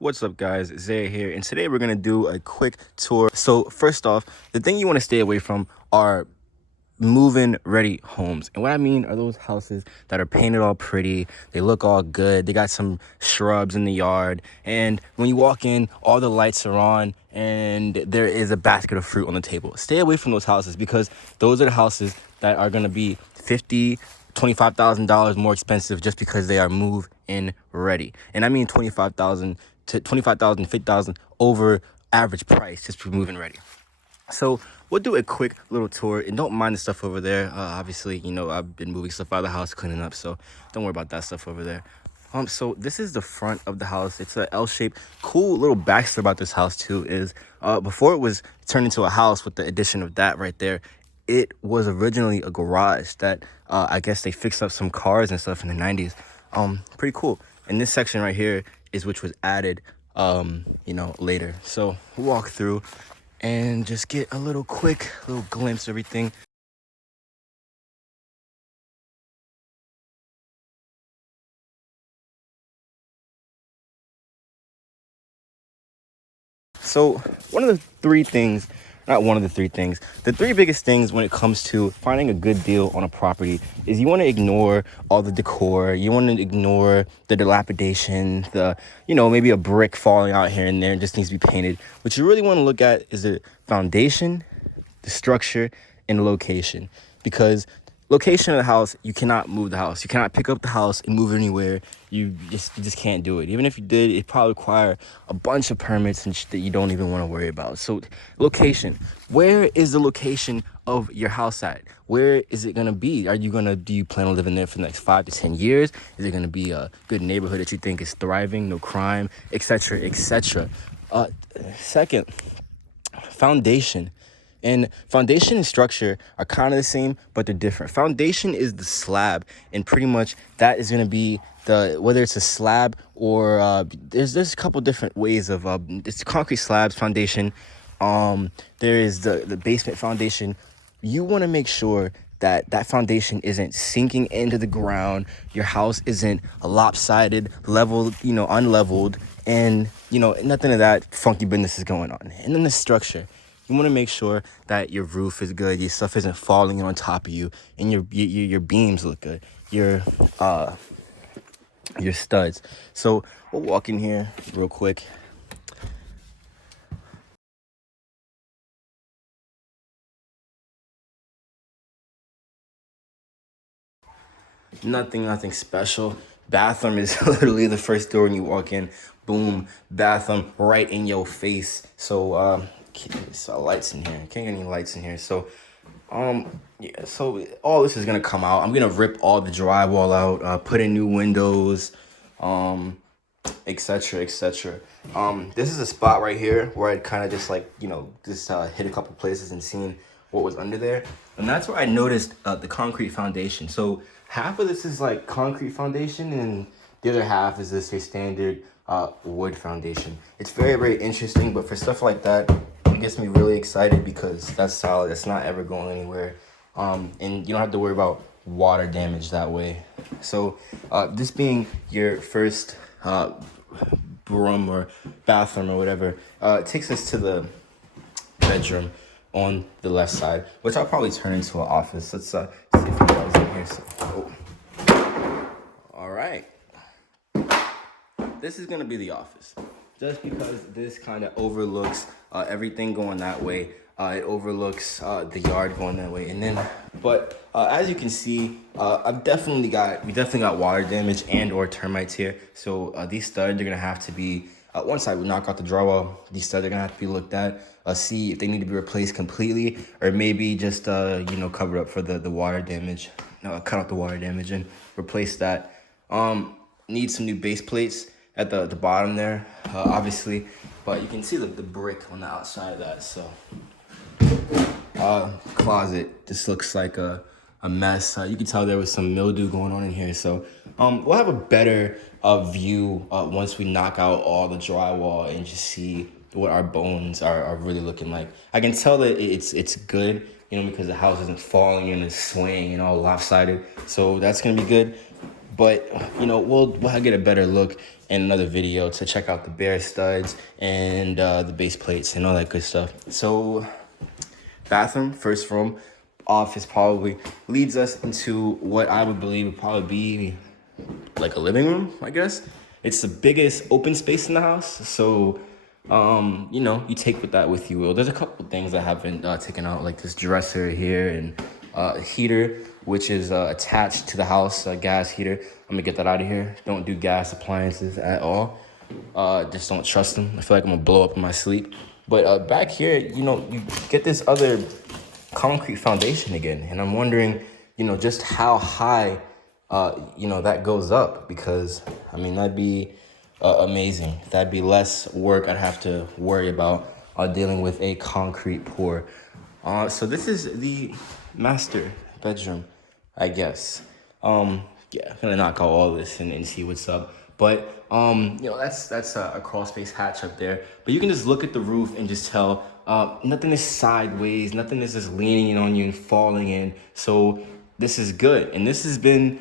What's up, guys? Zaya here, and today we're gonna do a quick tour. So first off, the thing you want to stay away from are move-in ready homes. And what I mean are those houses that are painted all pretty, they look all good, they got some shrubs in the yard, and when you walk in, all the lights are on and there is a basket of fruit on the table. Stay away from those houses because those are the houses that are going to be $25,000 more expensive just because they are move-in ready. And I mean 25,000 to 25,000, 50,000 over average price just for move-in ready. So we'll do a quick little tour, and don't mind the stuff over there. Obviously, you know, I've been moving stuff out of the house, cleaning up, so don't worry about that stuff over there. So this is the front of the house. It's a L shape. Cool little backstory about this house too is before it was turned into a house with the addition of that right there, it was originally a garage that I guess they fixed up some cars and stuff in the 90s. Pretty cool. And this section right here is which was added later. So we'll walk through and just get a little glimpse of everything. So the three biggest things when it comes to finding a good deal on a property is you want to ignore all the decor, you want to ignore the dilapidation, maybe a brick falling out here and there and just needs to be painted. What you really want to look at is the foundation, the structure, and the location. Because location of the house, you cannot move the house. You cannot pick up the house and move it anywhere. You just can't do it. Even if you did, it probably require a bunch of permits and shit that you don't even want to worry about. So location, where is the location of your house at? Where is it gonna be? Do you plan on living there for the next 5 to 10 years? Is it gonna be a good neighborhood that you think is thriving, no crime, etc., etc.? Second, foundation. And foundation and structure are kind of the same, but they're different. Foundation is the slab, and pretty much that is going to be whether it's a slab or there's a couple different ways of it's concrete slabs foundation. There is the basement foundation. You want to make sure that foundation isn't sinking into the ground. Your house isn't lopsided, leveled, unleveled, and nothing of that funky business is going on. And then the structure. You want to make sure that your roof is good, your stuff isn't falling on top of you, and your beams look good, your studs. So we'll walk in here real quick. Nothing special. Bathroom is literally the first door when you walk in. Boom, bathroom right in your face. So lights in here. Can't get any lights in here. So yeah, so all this is gonna come out. I'm gonna rip all the drywall out, put in new windows, etc., etc. This is a spot right here where I kind of just hit a couple places and seen what was under there, and that's where I noticed the concrete foundation. So half of this is like concrete foundation, and the other half is just a standard wood foundation. It's very interesting, but for stuff like that, it gets me really excited because that's solid. It's not ever going anywhere, and you don't have to worry about water damage that way. So this being your first room or bathroom or whatever, it takes us to the bedroom on the left side, which I'll probably turn into an office. Let's see if you guys in here. All right, this is gonna be the office, just because this kind of overlooks everything going that way. It overlooks the yard going that way, and then, but as you can see, we definitely got water damage and or termites here. So these studs are gonna have to be once I knock out the drywall, these studs are gonna have to be looked at, see if they need to be replaced completely, or maybe just cover up for the water damage. Cut out the water damage and replace that. Need some new base plates at the bottom there, obviously, but you can see the brick on the outside of that. So closet, this looks like a mess. You can tell there was some mildew going on in here. So we'll have a better view once we knock out all the drywall and just see what our bones are really looking like. I can tell that it's good, because the house isn't falling and it's swaying and all lopsided. So that's gonna be good. But we'll get a better look in another video to check out the bare studs and the base plates and all that good stuff. So bathroom, first room, office probably leads us into what I would believe would probably be like a living room, I guess. It's the biggest open space in the house. So, you know, you take with that with you will. There's a couple things I haven't taken out, like this dresser here and a heater, which is attached to the house, a gas heater. I'm gonna get that out of here. Don't do gas appliances at all. Just don't trust them. I feel like I'm gonna blow up in my sleep. But back here, you know, you get this other concrete foundation again. And I'm wondering, you know, just how high, you know, that goes up, because, I mean, that'd be amazing. That'd be less work I'd have to worry about dealing with a concrete pour. So this is the master bedroom, I guess. Yeah, I'm gonna knock out all this and see what's up. But you know, that's a crawl space hatch up there. But you can just look at the roof and just tell nothing is sideways, nothing is just leaning in on you and falling in. So this is good, and this has been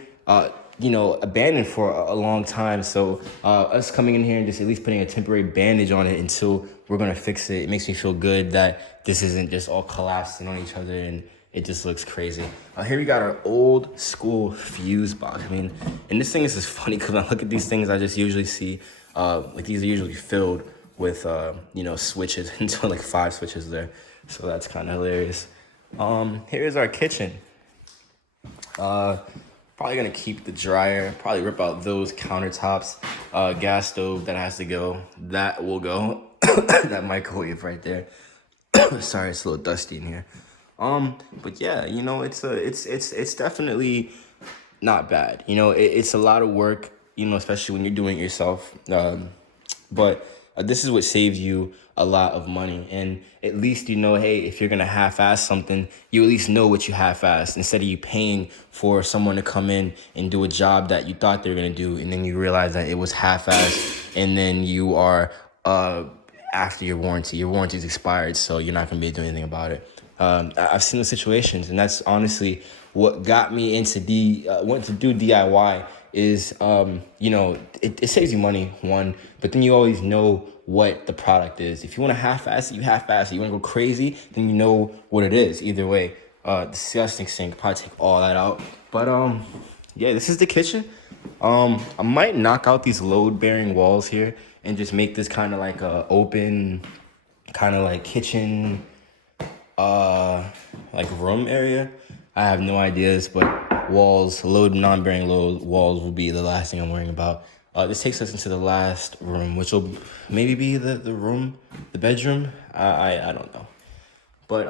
you know, abandoned for a long time. So us coming in here and just at least putting a temporary bandage on it until we're gonna fix it, it makes me feel good that this isn't just all collapsing on each other and it just looks crazy. Here we got our old school fuse box. I mean, and this thing is just funny because when I look at these things, I just usually see, like these are usually filled with, you know, switches until like 5 switches there. So that's kind of hilarious. Here's our kitchen. Probably gonna keep the dryer, probably rip out those countertops, gas stove that has to go, that will go. That microwave right there. Sorry, it's a little dusty in here. But yeah, you know, it's definitely not bad. You know, it's a lot of work, you know, especially when you're doing it yourself. But this is what saves you a lot of money. And at least, you know, hey, if you're going to half-ass something, you at least know what you half-assed, instead of you paying for someone to come in and do a job that you thought they were going to do, and then you realize that it was half-assed, and then you are after your warranty's expired, so you're not going to be doing anything about it. I've seen the situations, and that's honestly what got me into wanting to do DIY. Is you know, it saves you money, one, but then you always know what the product is. If you want to half-ass it, you half-ass it. You want to go crazy, then you know what it is. Either way, disgusting sink, probably take all that out. But yeah, this is the kitchen. I might knock out these load-bearing walls here and just make this kind of like a open, kind of like kitchen, like room area. I have no ideas, but walls, non-bearing load walls will be the last thing I'm worrying about. This takes us into the last room, which will maybe be the bedroom. I don't know. But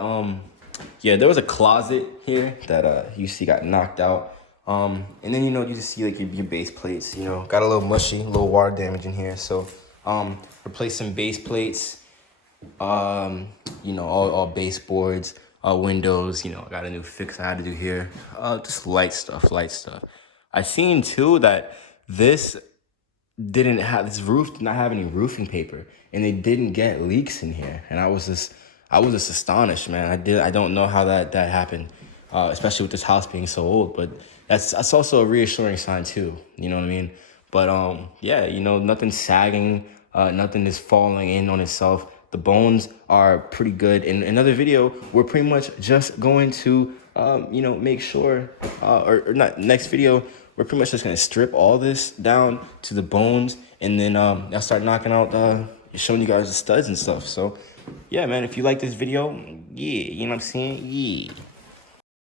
yeah, there was a closet here that you see got knocked out. And then, you know, you just see like your base plates, you know, got a little mushy, a little water damage in here. So replace some base plates, you know, all baseboards, windows, you know, I got a new fix I had to do here. Just light stuff. I seen too that this roof did not have any roofing paper, and they didn't get leaks in here. And I was just astonished, man. I don't know how that happened, especially with this house being so old. But that's also a reassuring sign too. You know what I mean? But yeah, you know, nothing's sagging, nothing is falling in on itself. The bones are pretty good. In another video, we're pretty much just going to, you know, make sure, or not, next video, we're pretty much just going to strip all this down to the bones. And then I'll start knocking out, showing you guys the studs and stuff. So, yeah, man, if you like this video, yeah, you know what I'm saying? Yeah.